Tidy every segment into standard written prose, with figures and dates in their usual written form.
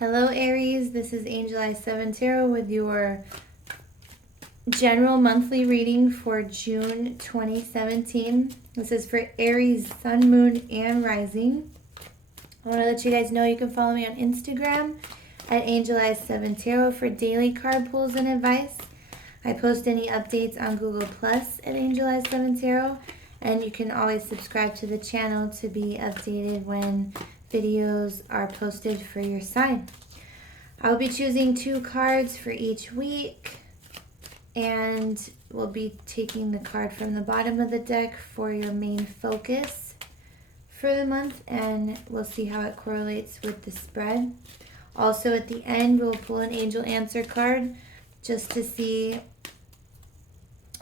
Hello Aries, this is Angel Eye 7 Tarot with your general monthly reading for June 2017. This is for Aries, Sun, Moon, and Rising. I want to let you guys know you can follow me on Instagram at Angel Eye 7 Tarot for daily card pulls and advice. I post any updates on Google Plus at Angel Eye 7 Tarot, and you can always subscribe to the channel to be updated when videos are posted for your sign. I'll be choosing 2 cards for each week, and we'll be taking the card from the bottom of the deck for your main focus for the month, and we'll see how it correlates with the spread. Also at the end, we'll pull an angel answer card just to see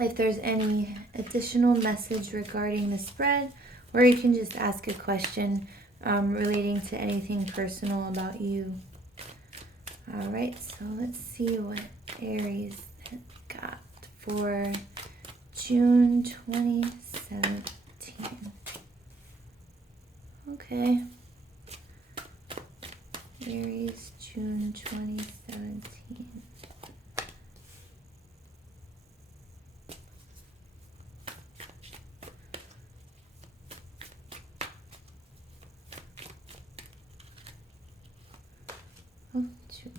if there's any additional message regarding the spread, or you can just ask a question relating to anything personal about you. All right, so let's see what Aries got for June 2017. Okay. Aries, June 2017. Oh, June.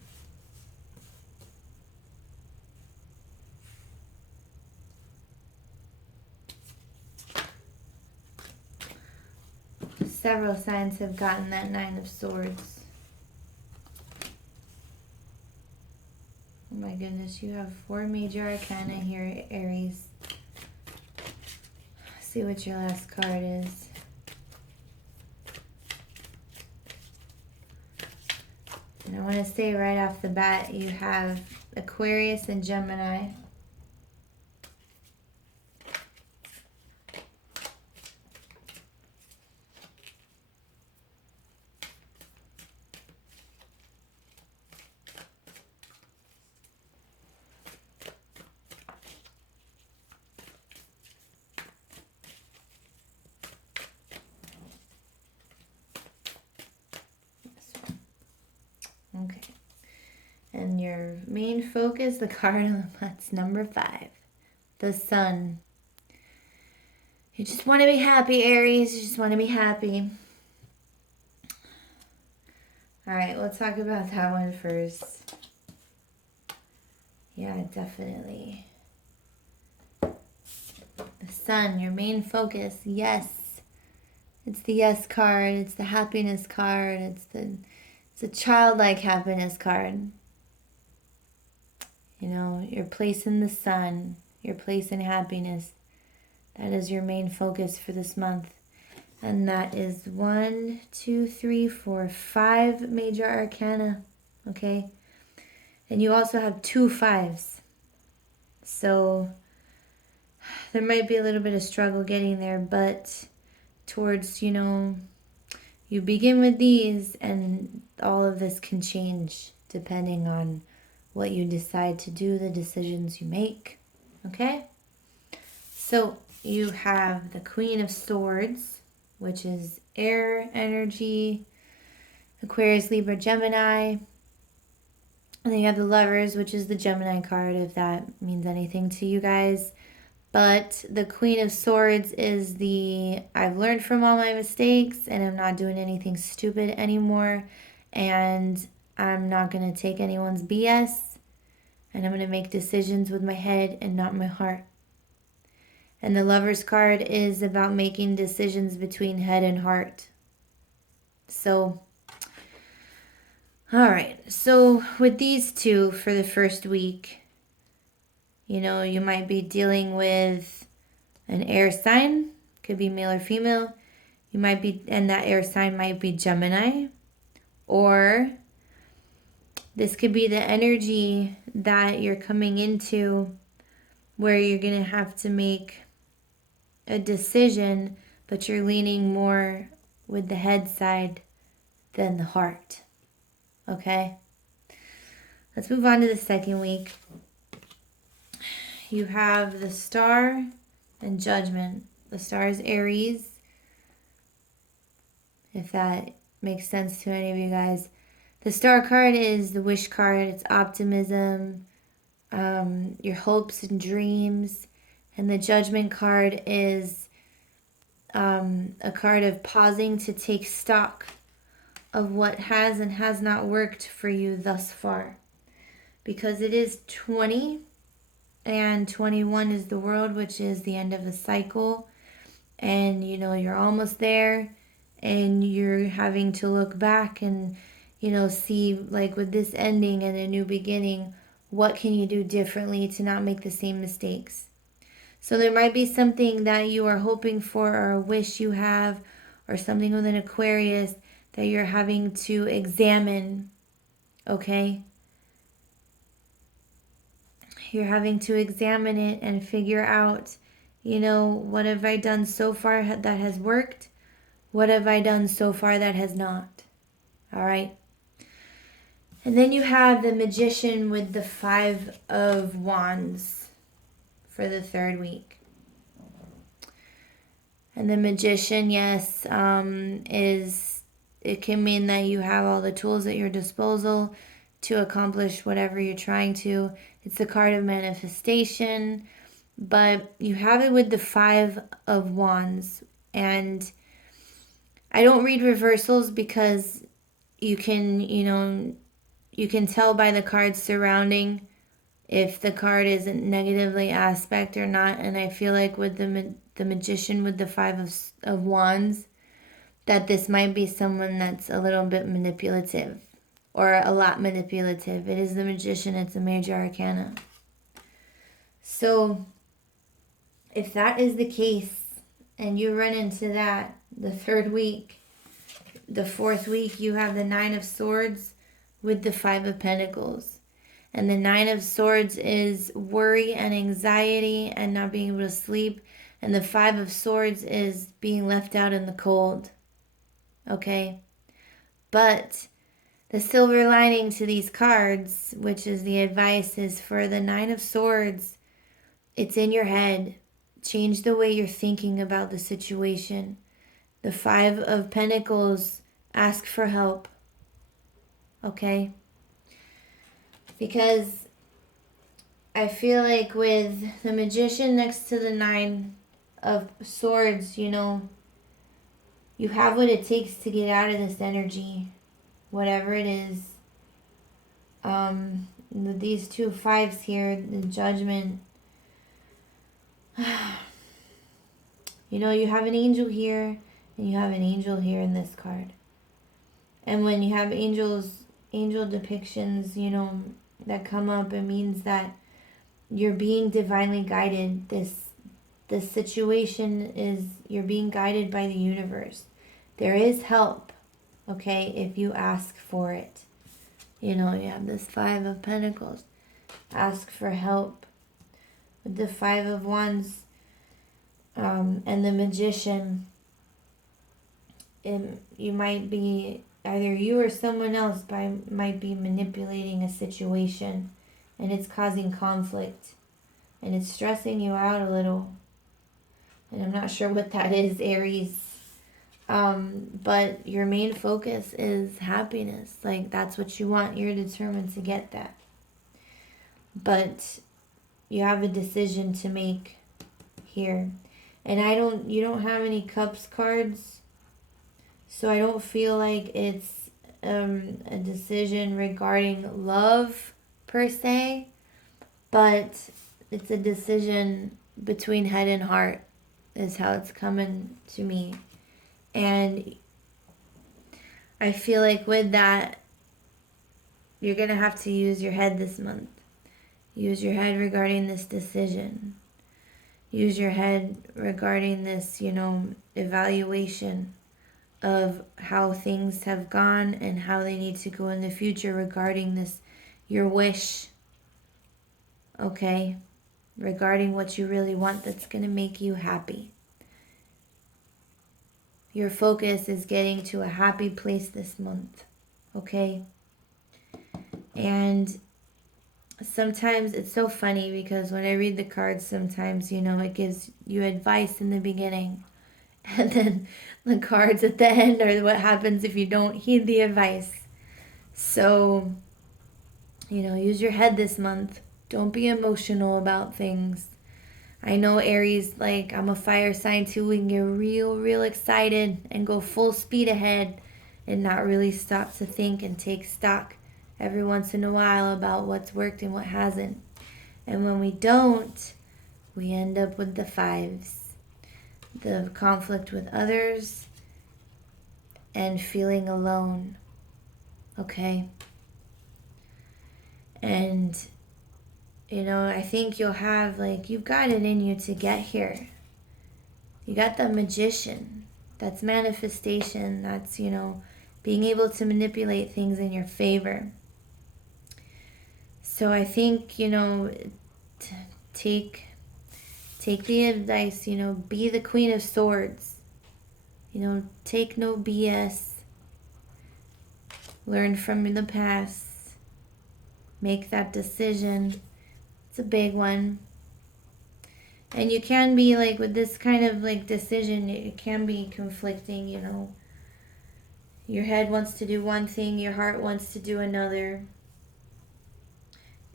Several signs have gotten that 9 of Swords. Oh my goodness, you have 4 major arcana here, Aries. See what your last card is. And I want to say right off the bat, you have Aquarius and Gemini. Okay. And your main focus, the card, that's number 5. The Sun. You just want to be happy, Aries. You just want to be happy. All right, we'll talk about that one first. Yeah, definitely. The Sun, your main focus. Yes. It's the yes card. It's the happiness card. It's a childlike happiness card. You know, your place in the sun, your place in happiness. That is your main focus for this month. And that is 1, 2, 3, 4, 5 major arcana. Okay? And you also have 2 5s. So there might be a little bit of struggle getting there, but towards, you begin with these, and all of this can change depending on what you decide to do, the decisions you make. Okay? So you have the Queen of Swords, which is air energy, Aquarius, Libra, Gemini. And then you have the Lovers, which is the Gemini card, if that means anything to you guys. But the Queen of Swords is I've learned from all my mistakes, and I'm not doing anything stupid anymore, and I'm not going to take anyone's BS, and I'm going to make decisions with my head and not my heart. And the Lover's card is about making decisions between head and heart. So, all right. So with these 2 for the first week, you might be dealing with an air sign. Could be male or female. And that air sign might be Gemini. Or this could be the energy that you're coming into where you're going to have to make a decision, but you're leaning more with the head side than the heart. Okay? Let's move on to the second week. You have the Star and Judgment. The Star is Aries, if that makes sense to any of you guys. The Star card is the wish card. It's optimism, your hopes and dreams. And the Judgment card is a card of pausing to take stock of what has and has not worked for you thus far. Because it is 20 and 21 is the world, which is the end of a cycle. And, you know, you're almost there and you're having to look back and, you know, see, like, with this ending and a new beginning, what can you do differently to not make the same mistakes? So there might be something that you are hoping for or a wish you have or something with an Aquarius that you're having to examine, okay? You're having to examine it and figure out, you know, what have I done so far that has worked? What have I done so far that has not? All right. And then you have the Magician with the 5 of Wands for the third week. And the Magician, yes, it can mean that you have all the tools at your disposal to accomplish whatever you're trying to. It's the card of manifestation, but you have it with the 5 of Wands. And I don't read reversals because you can, you know, you can tell by the cards surrounding if the card isn't negatively aspect or not. And I feel like with the Magician with the 5 of Wands, that this might be someone that's a little bit manipulative or a lot manipulative. It is the Magician. It's a major arcana. So if that is the case and you run into that the third week, the fourth week, you have the 9 of Swords with the 5 of Pentacles. And the 9 of Swords is worry and anxiety and not being able to sleep. And the 5 of Swords is being left out in the cold. Okay? But the silver lining to these cards, which is the advice, is for the 9 of Swords, it's in your head. Change the way you're thinking about the situation. The 5 of Pentacles, ask for help. Okay? Because I feel like with the Magician next to the 9 of Swords, you know, you have what it takes to get out of this energy, whatever it is. These 2 5s here, the Judgment. You know, you have an angel here and you have an angel here in this card. And when you have angel depictions, you know, that come up, it means that you're being divinely guided. This situation is, you're being guided by the universe. There is help, okay, if you ask for it. You know, you have this 5 of Pentacles. Ask for help. With the 5 of Wands and the Magician, you might be, either you or someone else might be manipulating a situation, and it's causing conflict, and it's stressing you out a little. And I'm not sure what that is, Aries. But your main focus is happiness. Like, that's what you want. You're determined to get that. But you have a decision to make here. And you don't have any Cups cards. So I don't feel like it's a decision regarding love per se. But it's a decision between head and heart is how it's coming to me. And I feel like with that, you're going to have to use your head this month. Use your head regarding this decision. Use your head regarding this, you know, evaluation of how things have gone and how they need to go in the future regarding this, your wish, okay? Regarding what you really want that's going to make you happy. Your focus is getting to a happy place this month, okay? And sometimes it's so funny because when I read the cards, sometimes, you know, it gives you advice in the beginning. And then the cards at the end are what happens if you don't heed the advice. So, use your head this month. Don't be emotional about things. I know Aries, like, I'm a fire sign too. We can get real excited and go full speed ahead and not really stop to think and take stock every once in a while about what's worked and what hasn't. And when we don't, we end up with the fives. The conflict with others and feeling alone. Okay? And, I think you'll have, like, you've got it in you to get here. You got the magician. That's manifestation. That's, being able to manipulate things in your favor. So I think, take the advice, be the Queen of Swords. Take no BS. Learn from the past. Make that decision. It's a big one. And you can be like, with this kind of like decision, it can be conflicting, Your head wants to do one thing, your heart wants to do another.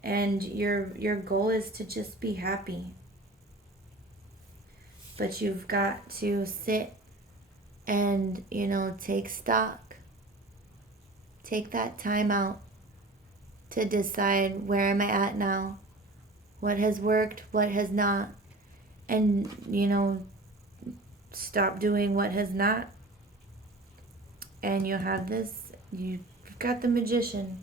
And your goal is to just be happy. But you've got to sit and, take stock. Take that time out to decide, where am I at now? What has worked, what has not? And, stop doing what has not. And you'll have this, you've got the magician.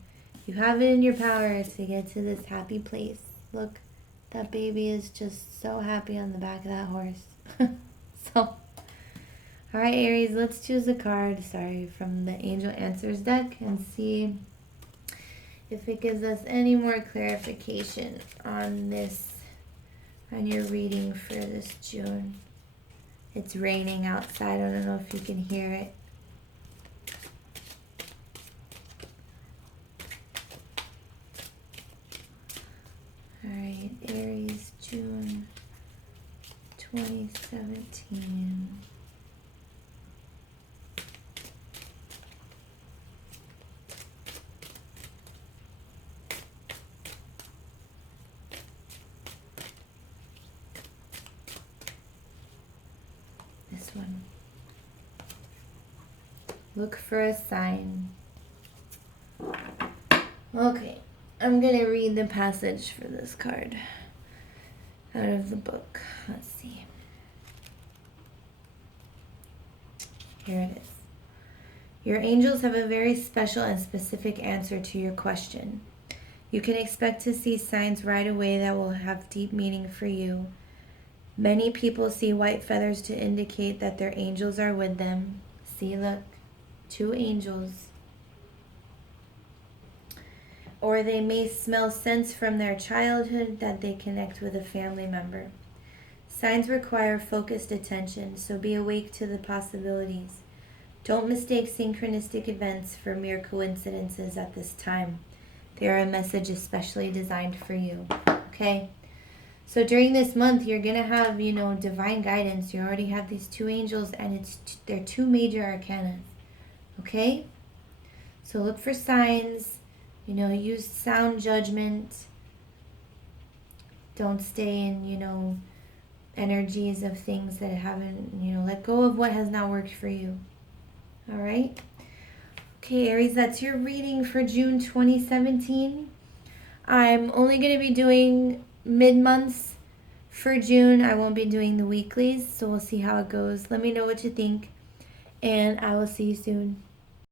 You have it in your power to get to this happy place. Look, that baby is just so happy on the back of that horse. So, all right, Aries, let's choose a card, from the Angel Answers deck and see if it gives us any more clarification on your reading for this June. It's raining outside. I don't know if you can hear it. All right, Aries, June 2017. This one. Look for a sign. Okay, I'm going to read the passage for this card out of the book. Let's see. Here it is. Your angels have a very special and specific answer to your question. You can expect to see signs right away that will have deep meaning for you. Many people see white feathers to indicate that their angels are with them. See, look, 2 angels. Or they may smell scents from their childhood that they connect with a family member. Signs require focused attention, so be awake to the possibilities. Don't mistake synchronistic events for mere coincidences at this time. They are a message especially designed for you. Okay? So during this month, you're going to have, divine guidance. You already have these 2 angels, and they're 2 major arcana. Okay? So look for signs. Use sound judgment. Don't stay in, energies of things that haven't, let go of what has not worked for you. All right? Okay, Aries, that's your reading for June 2017. I'm only going to be doing mid-months for June. I won't be doing the weeklies, so we'll see how it goes. Let me know what you think, and I will see you soon.